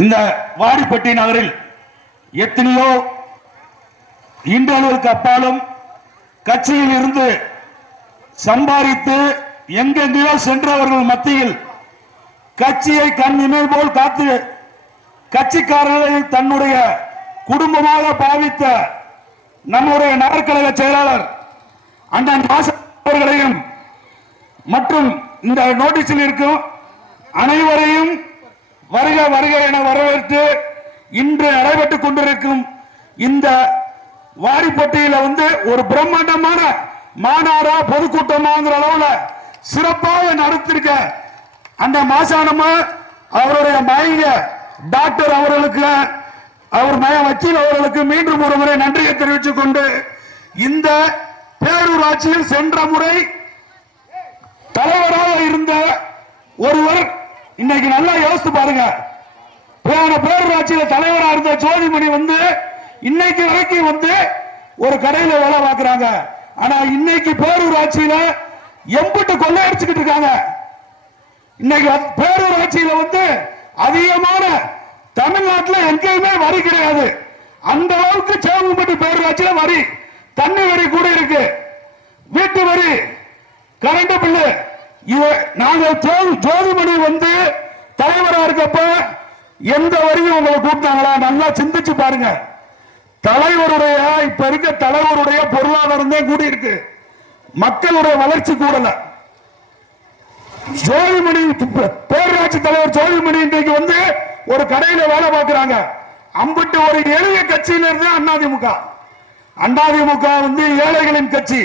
இந்த வாடிப்பட்டி நகரில் எத்தனையோ இன்றளவுக்கு அப்பாலும் கட்சியில் இருந்து சம்பாதித்து எங்கெங்கேயோ சென்றவர்கள் மத்தியில் கட்சியை கண் இமை போல் காத்து கட்சிக்காரர்களை தன்னுடைய குடும்பமாக பாவித்த நம்முடைய நகர்கழக செயலாளர் அண்ணன் அவர்களையும் மற்றும் இந்த நோட்டீஸில் இருக்கும் அனைவரையும் வருக வருக என வரவேற்று இன்று நடைபெற்றுக் கொண்டிருக்கும் இந்த வாடிப்பட்டியில ஒரு பிரம்மாண்டமான மாநாடா பொதுக்கூட்டமாங்கிற அளவுல சிறப்பாக நடத்திருக்க அந்த மாசானமா அவருடைய மனைவி டாக்டர் அவர்களுக்கு அவர் வக்கீல் அவர்களுக்கு மீண்டும் ஒரு முறை நன்றியை தெரிவித்துக் கொண்டு இந்த பேரூராட்சியில் சென்ற முறை தலைவராக இருந்த ஒருவர் இன்னைக்கு நல்லா யோசித்து பாருங்க. பேரூராட்சியில் தலைவராக இருந்த ஜோதிமணி இன்னைக்கு வரைக்கும் ஒரு கடையில வேலை பார்க்கிறாங்க. ஆனா இன்னைக்கு பேரூராட்சியில எம்பிட்டு கொள்ளையடிச்சுக்கிட்டு இருக்காங்க. இன்னைக்கு பேரூராட்சியில அதிகமான தமிழ்நாட்டில் எங்கேயுமே வரி கிடையாது. அந்த அளவுக்கு சேவம்பட்டி பேரூராட்சியில வரி, தண்ணி வரி கூட இருக்கு, வீட்டு வரி, கரண்ட் பில்லு. நாங்க ஜோதிமணி தலைவராக இருக்கப்ப எந்த வரியும் உங்களை கூப்பிட்டாங்களா? நல்லா சிந்திச்சு பாருங்க. தலைவருடைய இப்ப இருக்க தலைவருடைய பொருளாதாரம் தான் கூடி இருக்கு, மக்களுடைய வளர்ச்சி கூடல. ஜோதிமணி பேரூராட்சி தலைவர் ஜோதிமணி இன்றைக்கு ஒரு கடையில வேலை பார்க்கிறாங்க. அம்பிட்டு ஒரு எளிய கட்சியில இருந்து அதிமுக. அதிமுக ஏழைகளின் கட்சி.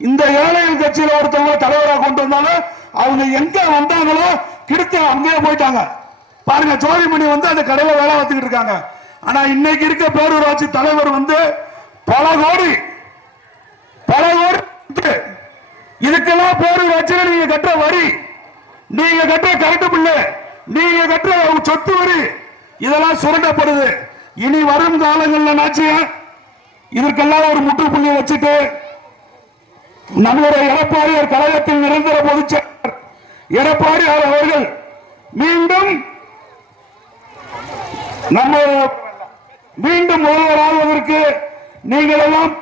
இந்த ஏழைகள் கட்சியில ஒருத்தவங்க தலைவராக கொண்டு வந்தாலும் அவங்க எங்க வந்தாங்களோ கிடுத்து அங்கேயே போயிட்டாங்க. பாருங்க, ஜோதிமணி அந்த கடையில வேலை பார்த்துக்கிட்டு இருக்காங்க. ஆனா இன்னைக்கு இருக்க பேரூராட்சி தலைவர் பல கோடி இதுக்கெல்லாம் பேரூராட்சியில நீங்க கட்டுற வரி, நீங்க கட்டுற கரண்ட் பில்லு, நீங்க கட்டுற சொத்து வரி இதெல்லாம் சுரண்டப்படுது. இனி வரும் காலங்களில் இதற்கெல்லாம் ஒரு முற்றுப்புள்ளி வச்சுட்டு நம்மளுடைய எடப்பாடியார் கழகத்தின் நிரந்தர பொதுச்செயலாளர் எடப்பாடியார் அவர்கள் மீண்டும் முதல்வராவதற்கு நீங்கள் எல்லாம்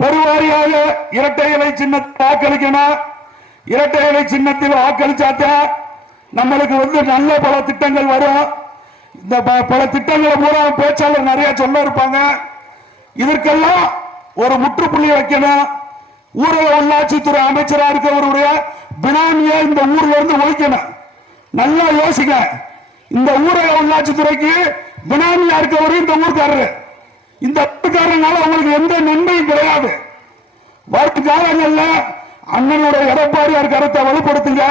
பெருவாரியாக இரட்டை இலை சின்னத்தில் வாக்களிக்கணும். இரட்டை இலை சின்னத்தில் வாக்களிச்சாத்தான் நம்மளுக்கு நல்ல பல திட்டங்கள் வரும். இந்த பல திட்டங்களை பூரா பேச்சாளர் நிறைய சொல்ல இருப்பாங்க. இதற்கெல்லாம் ஒரு முற்றுப்புள்ளி வைக்கணும். ஊரக உள்ளாட்சித்துறை அமைச்சராக இருக்கிறவருடைய பினாமியை இந்த ஊர்ல இருந்து ஒழிக்கணும். நல்லா யோசிக்க. இந்த ஊரக உள்ளாட்சித்துறைக்கு பினாமியா இருக்கவரு இந்த ஊர்க்காரரு. இந்த ஊர்க்காரனால உங்களுக்கு எந்த நன்மையும் கிடையாது. வரும் காலங்களில் அண்ணனுடைய எடப்பாடியார் கருத்தை வலுப்படுத்துங்க.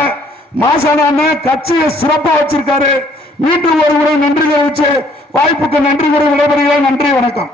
மாசான கட்சியை சிறப்பா வச்சிருக்காரு. மீண்டும் ஒரு முறை நன்றி தெரிவிச்சு வாய்ப்புக்கு நன்றி கூறி விடைபெறுகிறேன். நன்றி, வணக்கம்.